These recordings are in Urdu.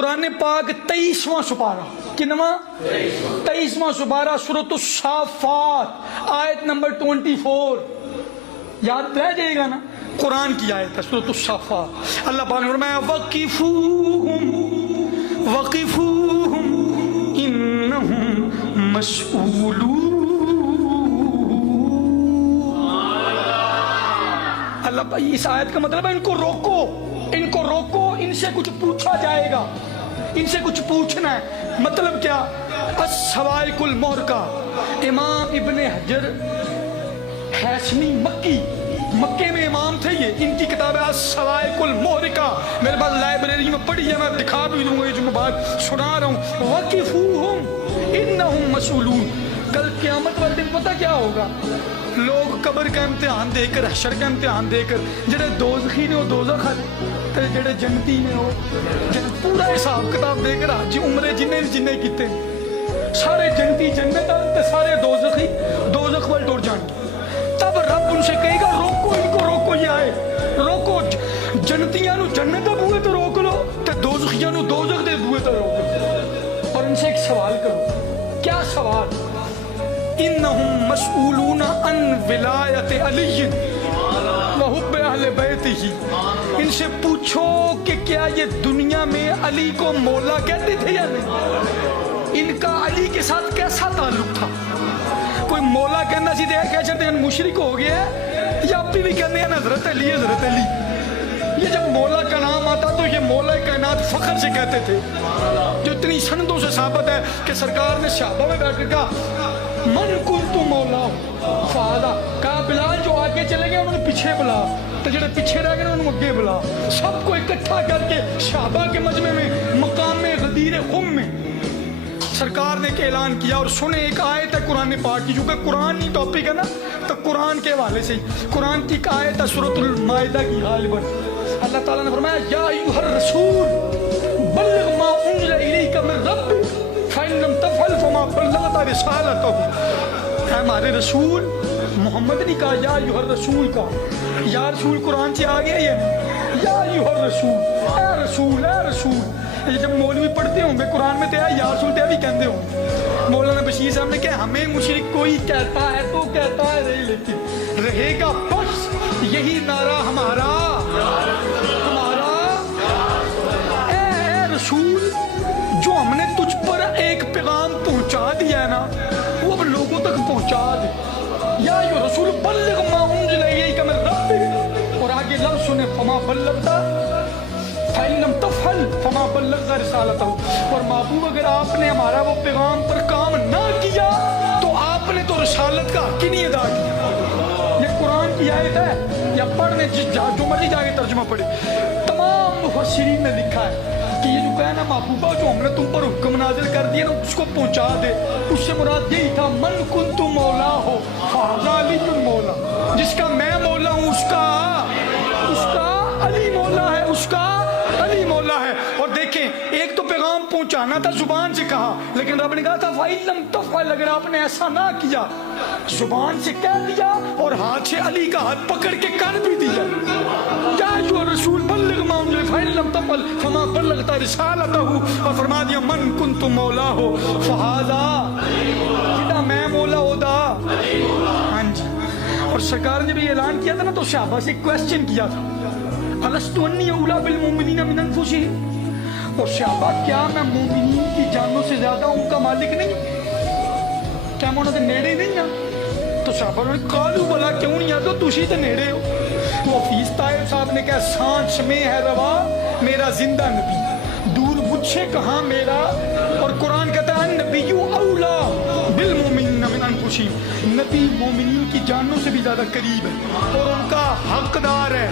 قرآن پاک 23واں سپارہ، کنواں 23واں سپارہ، سورۃ الصافات آیت نمبر 24، یاد رہ جائے گا نا، قرآن کی آیت ہے سورۃ الصافات۔ اللہ پاک نے فرمایا وقفوہم وقفوہم انہم مسئولون۔ اللہ پاک اس آیت کا مطلب ہے ان کو روکو، ان کو روکو، ان سے کچھ پوچھا جائے گا، ان سے کچھ پوچھنا ہے۔ مطلب کیا؟ السوائق المحرقہ، امام ابن حجر ہاشمی مکی، مکے میں امام تھے یہ، ان کی کتاب ہے السوائق المحرقہ، میرے پاس لائبریری میں پڑھی ہے، میں دکھا بھی دوں گا یہ جو میں بات سنا رہا ہوں۔ وقفوہم انہم مسئولون۔ کل قیامت والے دن پتہ کیا ہوگا؟ لوگ قبر کا امتحان دے کر، حشر کا امتحان دے کر، جڑے دوزخی نے وہ دوزخ تے جڑے جنتی نے وہ جنت، پورا حساب کتاب دے کر حج عمرے جنہیں کیتے سارے جنتی جنت تے سارے دوزخی دوزخ وال ٹر جان۔ تب رب ان سے کہے گا روکو ان کو، روکو یہ آئے، روکو جنتیاں نو جنت دے بوئے تے روک لو تے دوزخیاں نو دوزخ دے بوئے تے روک لو، اور ان سے ایک سوال کرو۔ کیا سوال؟ انہم مسئولون عن ولایت علی وحب اہل بیتہ، ان سے پوچھو کہ کیا یہ دنیا میں علی کو مولا کہتے تھے یا نہیں؟ ان کا علی کے ساتھ کیسا تعلق تھا؟ کوئی مولا کہنا سی دیا کیا چلتے ہیں مشرک ہو گیا ہے، یا ابھی بھی کہتے ہیں حضرت علی حضرت علی؟ یہ جب مولا کا نام آتا تو یہ مولا کائنات فخر سے کہتے تھے، جو اتنی سندوں سے ثابت ہے کہ سرکار نے صحابہ میں بیٹھ کر کہا من کنت مولا فہذا، کہا بلال جو آگے چلے گئے انہوں نے پیچھے بلا، تو جڑے پیچھے رہ گئے انہوں نے اگے بلا، سب کو اکٹھا کر کے صحابہ کے مجمع میں مقام غدیر خم میں سرکار نے ایک اعلان کیا۔ اور سنے ایک آیت ہے قرآن پاک کی، چونکہ قرآن ہی ٹاپک ہے نا تو قرآن کے حوالے سے قرآن کی ایک آیت ہے سورۃ المائدہ کی غالباً، اللہ تعالیٰ نے فرمایا یا ایھا الرسول بلغ ما انزل الیک من ربک فإن لم تفعل فما بلغت رسالتہ۔ اے ہمارے رسول، محمد نے کہا یا ایھا الرسول کا، یا رسول قرآن سے آ گیا یہ یا ایھا الرسول، اے رسول اے رسول۔ یہ جب مولوی پڑھتے ہوں گے قرآن میں تو یا رسول تو بھی کہتے ہوں۔ مولانا بشیر صاحب نے کہا ہمیں مشرک کوئی کہتا ہے تو کہتا ہے رہے، لیکن رہے گا بس یہی نعرہ ہمارا ہمارا۔ اے رسول، جو ہم نے تجھ پر ایک پیغام پہنچا دیا ہے نا وہ اب لوگوں تک پہنچا دے۔ یا ایھا رسول بلغ ما انزل الیک من ربک، اور آگے لفظ سنے فما بلغت فإن لم تفعل فما بلغت رسالتہ، اور محبوب اگر آپ نے ہمارا وہ پیغام پر کام نہ کیا تو آپ نے تو رسالت کا حق ہی نہیں ادا کیا۔ یہ قرآن کی آیت ہے، یا پڑھنے جو مرضی جا کے ترجمہ پڑھے، تمام مفسرین نے لکھا ہے کہ یہ جو کہنا محبوبہ جو ہم نے تم پر حکم نازل کر دیا نا اس کو پہنچا دے، اس سے مراد یہی تھا من کنت مولا ہو فہذا علی مولا، جس کا میں مولا ہوں اس کا علی مولا ہے، اس کا علی مولا ہے۔ اور دیکھیں ایک تو پیغام پہنچانا تھا زبان سے کہا، لیکن رب نے کہا تھا فَإِن لَمْ تَفْعَلْ، اگر آپ نے ایسا نہ کیا، زبان سے کہہ دیا اور ہاتھ سے علی کا ہاتھ پکڑ کے کر بھی دیا۔ یا ایھا الرسول بلغ ما انزل فإن لم تفعل فما بلغت رسالتہ، اور فرما دیا من کنت مولا ہو فہذا، جدا میں مولا ہودا۔ ہاں جی، اور سرکار نے بھی اعلان کیا تھا نا تو صحابہ سے کوسچن کیا تھا الست انی اولی بالمؤمنین من انفسہم، اور صحابہ کیا میں مومنین کی جانوں سے زیادہ ان کا مالک نہیں؟ کیا میں انہوں نے نیڑے نہیں ہاں؟ تو صحابہ نے قالوا بلا، کیوں نہیں آتا تسی تو نیڑے ہو۔ تو حفیظ طاہر صاحب نے کہا سانچ میں ہے روا میرا زندہ نبی، دور مجھ سے کہاں میرا، اور قرآن کہتا ہے النبی اولا بالمؤمنین من انفسہم، نبی مومنین کی جانوں سے بھی زیادہ قریب ہے اور ان کا حقدار ہے۔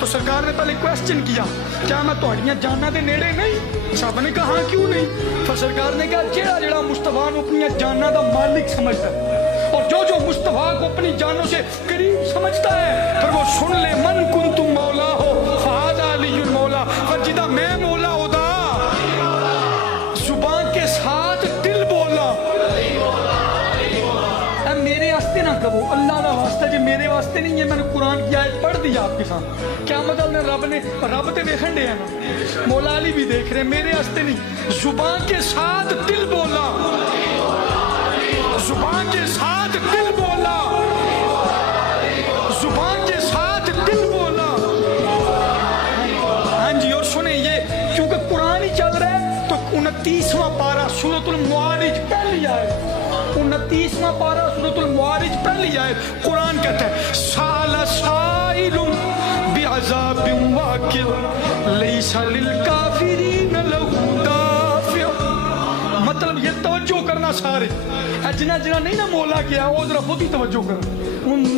تو سرکار نے پہلے کوسچن کیا کیا میں تہاڈیاں جاناں دے نیڑے نہیں؟ صحابہ نے کہا ہاں کیوں نہیں؟ پھر سرکار نے کہا جڑا مصطفیٰ کو اپنی جاناں دا مالک سمجھتا ہے اور جو مصطفیٰ کو اپنی جانوں سے قریب سمجھتا ہے پھر وہ سن لے من کنت مولا ہو فہذا علی مولا، اور جدا میں مولا ہودا زبان کے ساتھ دل بولا۔ اے میرے واسطے نہ کہو، اللہ دا واسطہ واسطے جی میرے واسطے نہیں ہے. میں نے قرآن کی آیت پڑھ دی آپ کے سامنے. کیا مطلب نے رب تے دیکھن دے نا, مولا علی بھی دیکھ رہے, میرے واسطے نہیں. زبان کے ساتھ دل بولا, زبان کے ساتھ دل بولا, زبان کے ساتھ دل بولا. ہاں جی, اور سنیں یہ کیونکہ قرآن ہی چل رہا ہے تو 29واں پارہ سورۃ المعارج پہلی آیت, 29واں پارہ سورۃ المعارج پہلی آیت قرآن کہتا ہے سال سائل بعذاب واقع لیس للکافرین لہ دافع. مطلب یہ توجہ کرنا سارے, جنہ نہیں نا مولا کیا وہ ذرا خود ہی توجہ کر.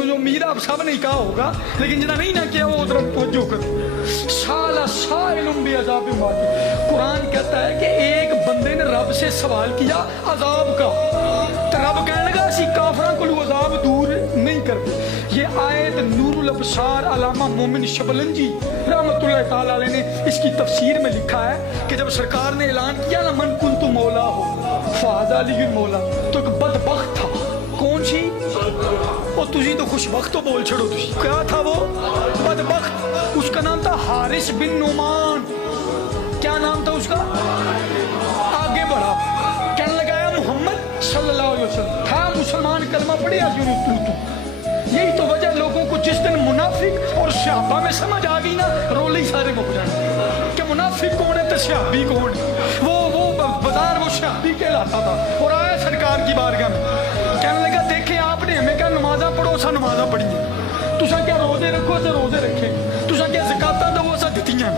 جو میرا اب سب نہیں کہا ہوگا لیکن جنہ نہیں نہ کیا وہ ذرا توجہ کر. سال سائل بعذاب واقع, قرآن کہتا ہے کہ ایک بندے نے رب سے سوال کیا عذاب کا, تو رب کہنے لگا اسی کافروں کو عذاب دور نہیں کرتے. یہ آیت نور الابصار علامہ مومن شبلنجی رحمۃ اللہ تعالی علیہ نے اس کی تفسیر میں لکھا ہے کہ جب سرکار نے اعلان کیا نا من کنت مولا ہو فہذا علی مولا, تو ایک بدبخت تھا. کون سی وہ تجھی تو خوش بخت تو بول چھڑو, تجھی کیا تھا وہ بدبخت. اس کا نام تھا حارث بن نعمان. کیا نام تھا اس کا؟ آگے بڑھا, کہنے لگا محمد صلی اللہ علیہ وسلم تھا مسلمان, کلمہ پڑھیا کیوں تو. یہی تو وجہ لوگوں کو جس دن منافق اور صحابہ میں سمجھ آ گئی نا رولے ہی سارے مک جائیں کہ منافق کون ہے تو صحابی کون ہے. وہ بازار وہ صحابی کہلاتا تھا اور آیا سرکار کی بارگاہ میں, کہنے لگا دیکھیں آپ نے ہمیں کیا نمازاں پڑھو سا نمازاں پڑھیے, تساں کیا روزے رکھو سا روزے رکھے, تساں کیا زکاتاں دو سا دتیاں.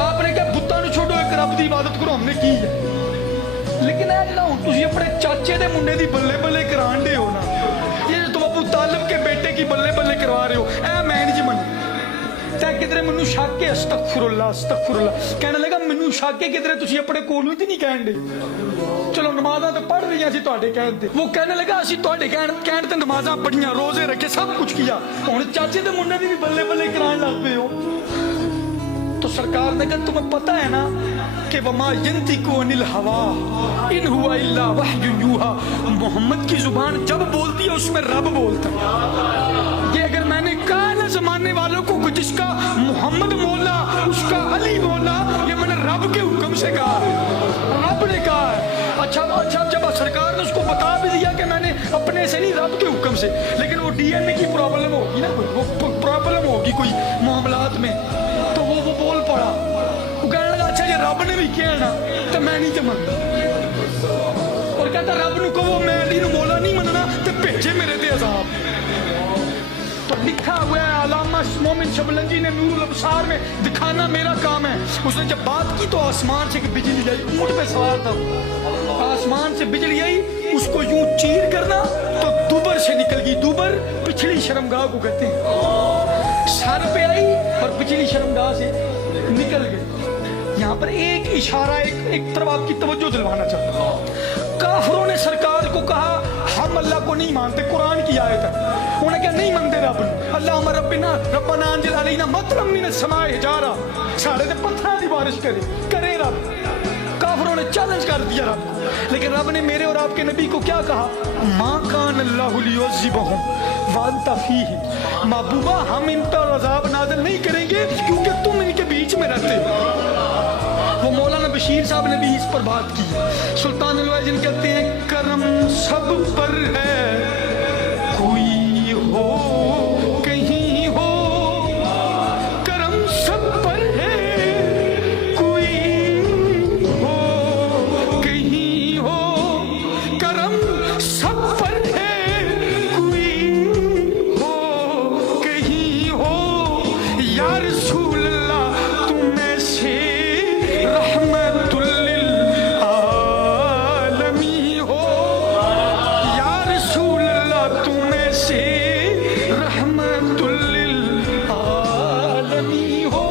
آپ نے کیا بتاں نو چھوڑو ایک رب دی عبادت کرو, ہم نے کی ہے. لیکن اے جڑا ہن تسی اپنے چاچے دے منڈے دی بلے بلے کران دے ہو نا, یہ تو ابو طالب کے بیٹے کی بلے بلے کروا رہے ہو, اے میں نہیں من تے کدھر منو شک ہے. استغفر اللہ استغفر اللہ. کہنے لگا منو شک ہے کدھر تسی اپنے کولوں تے نہیں کہن دے. چلو نمازاں تے پڑھ رہی سی تواڈے کہن تے, وہ کہنے لگا اسی تواڈے کہن تے نمازاں پڑھیاں روزے رکھے سب کچھ کیا, ہن چاچے دے منڈے دی بھی بلے بلے کران لگ پے ہو. تو سرکار نے کہا تمہیں پتہ ہے نا کہ وما ینطق عن الہوا ان ہوا الا وحی یوحا, محمد کی زبان جب بولتی ہے اس میں رب بولتا ہے. یہ اگر میں نے کہا نا زمانے والوں کو جس کا محمد مولا اس کا علی مولا, یہ میں نے رب کے حکم سے کہا ہے, رب نے کہا ہے. اچھا جب سرکار نے اس کو بتا بھی دیا کہ میں نے اپنے سے نہیں رب کے حکم سے, لیکن وہ ڈی این اے کی پرابلم ہوگی نا, وہ پرابلم ہوگی کوئی معاملات میں, تو وہ بول پڑا. وہ کہنے لگا اچھا یہ رب نے بھی کیا نا تو میں نہیں منتا, اور کہتا رب نو کہو میں علی نو مولا نہیں مننا تو بھیجے میرے تے عذاب. تو لکھا ہوا ہے علامہ مومن شبلنجی نے نور الابصار میں, دکھانا میرا کام ہے. اس نے جب بات کی تو آسمان سے ایک بجلی آئی, اونٹ پہ سوار تھا, آسمان سے بجلی آئی, اس کو یوں چیر کرنا تو دوبر سے نکل گئی. دوبر پچھلی شرمگاہ کو کہتے ہیں, سر پہ آئی اور پچھلی شرمگاہ سے نکل گئی. یہاں پر ایک اشارہ ایک طرف آپ کی توجہ دلوانا چاہتا ہوں. کافروں نے سرکار کو کہا ہم اللہ کو نہیں مانتے, قرآن کی آیت ہے, انہوں نے کہا نہیں مانتے رب, اللہم ربنا انزل علینا مطرا من السماء حجارہ, ساڑھے تے پتھراں دی بارش کرے رب. کافروں نے چیلنج کر دیا رب کو, لیکن رب نے میرے اور آپ کے نبی کو کیا کہا, ما کان اللہ لیعذبہم وانت فیہم, محبوبہ ہم ان پر عذاب نازل نہیں کریں گے کیونکہ تم ان کے بیچ میں رہتے ہو. وہ مولانا بشیر صاحب نے بھی اس پر بات کی. سلطان الوائزن کہتے ہیں کرم سب پر ہے, کوئی ہو کہیں ہو, کرم سب پر ہے کوئی ہو کہیں ہو, کرم سب پر ہے کوئی ہو کہیں ہو, یا رسول اللہ تم میں سے رحمت للعالمی ہو, یا رسول اللہ تم میں سے رحمت للعالمی ہو.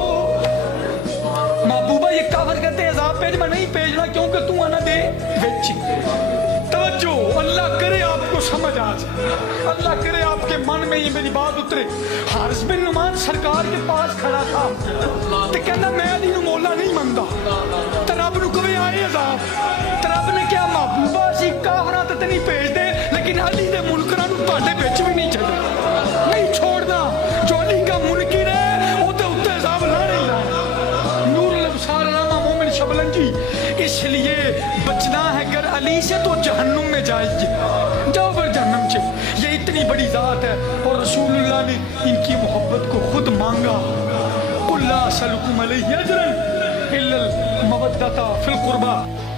محبوبہ یہ کافر کہتے ہیں عذاب بھیج, میں نہیں بھیجنا کیونکہ تو آنا دے ویچ. توجہ, اللہ کرے آپ کو سمجھ آ جائے, اللہ کرے آپ کے من میں یہ میری بات اترے. حارث بن نعمان سرکار کے پاس کھڑا تھا تو کہنا میں علی نو مولا نہیں منتا, تو رب نو کہے آئے عذاب, تو رب نے کیا محبوبہ سی کافراں تے نہیں بھیج دے لیکن علی دے منکراں نو تہاڈے وچ بھی نہیں چاہیے. بلند جی اس لیے بچنا ہے گر علی سے تو جہنم میں جائیے، جاؤ پر جہنم سے، یہ اتنی بڑی ذات ہے اور رسول اللہ نے ان کی محبت کو خود مانگا۔ قُلْ لَا أَسْأَلُكُمْ عَلَيْهِ أَجْرًا إِلَّا الْمَوَدَّةَ فِي الْقُرْبَى